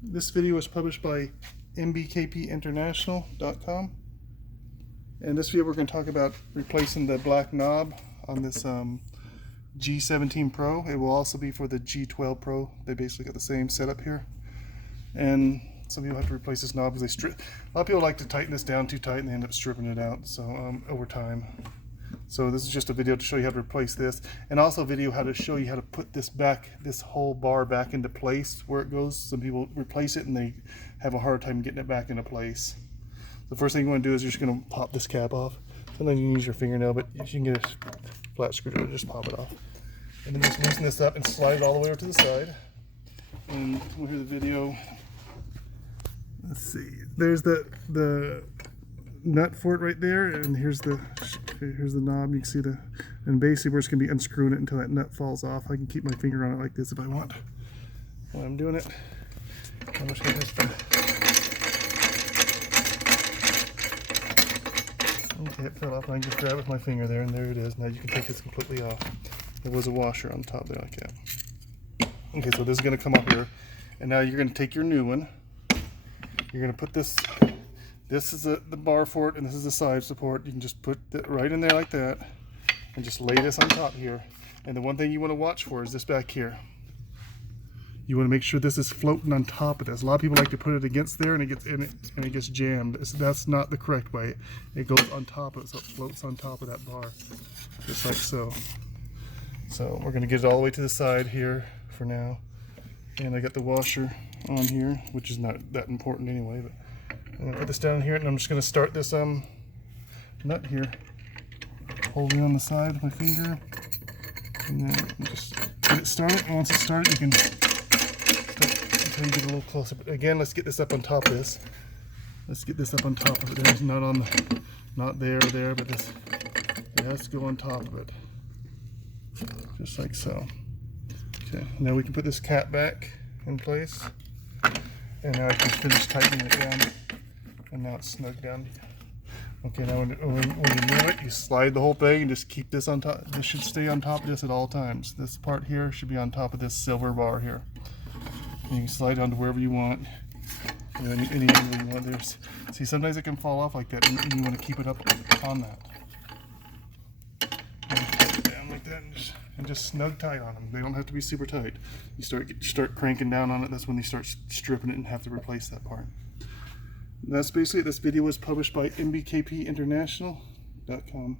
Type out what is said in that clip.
This video was published by mbkpinternational.com, and this video we're going to talk about replacing the black knob on this G17 Pro. It will also be for the G12 Pro. They basically got the same setup here, and some people have to replace this knob because a lot of people like to tighten this down too tight and they end up stripping it out, so over time. So this is just a video to show you how to replace this, and also a video how to show you how to put this whole bar back into place where it goes. Some people replace it and they have a hard time getting it back into place. The first thing you want to do is you're just going to pop this cap off. Sometimes you can use your fingernail, but if you can get a flat screwdriver, just pop it off. And then just loosen this up and slide it all the way over to the side. And we'll hear the video. Let's see. There's the nut for it right there, and here's the knob. You can see and basically we're just gonna be unscrewing it until that nut falls off. I can keep my finger on it like this if I want when I'm doing it. I'm just gonna okay, it fell off, and I can just grab it with my finger there, and there it is. Now you can take this completely off. There was a washer on top there like that. Okay, so this is gonna come up here, and now you're gonna take your new one. You're gonna put this is the bar for it, and this is the side support. You can just put it right in there like that and just lay this on top here. And the one thing you want to watch for is this back here. You want to make sure this is floating on top of this. A lot of people like to put it against there and it gets jammed. That's not the correct way. It goes on top of it, so it floats on top of that bar, just like so. So we're going to get it all the way to the side here for now. And I got the washer on here, which is not that important anyway, but I'm going to put this down here, and I'm just going to start this nut here. Hold it on the side with my finger, and then just get it started. And once it's started, you can start until you get a little closer. But again, let's get this up on top of this. Let's get this up on top of it. There's not there, but this it has to go on top of it, just like so. Okay, now we can put this cap back in place, and now I can finish tightening it down. And now it's snug down. Okay, now when you move it, you slide the whole thing and just keep this on top. This should stay on top of this at all times. This part here should be on top of this silver bar here. And you can slide it onto wherever you want. Any angle you want there. See, sometimes it can fall off like that, and you want to keep it up on that. And tighten it down like that, and just snug tight on them. They don't have to be super tight. You start cranking down on it. That's when you start stripping it and have to replace that part. That's basically it. This video was published by mbkpinternational.com.